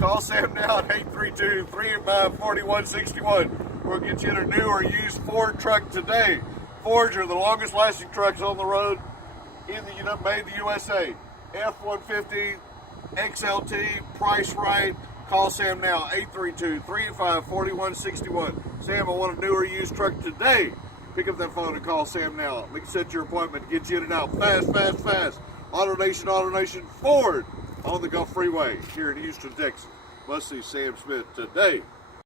Call Sam now at 832-385-4161. We'll get you in a new or used Ford truck today. Fords are the longest lasting trucks on the road in the made in the USA. F-150, XLT, price right. Call Sam now, 832-385-4161. Sam, I want a new or used truck today. Pick up that phone and call Sam now. We can set your appointment, get you in and out fast, fast, fast. AutoNation, Ford on the Gulf Freeway here in Houston, Texas. Must see Sam Smith today.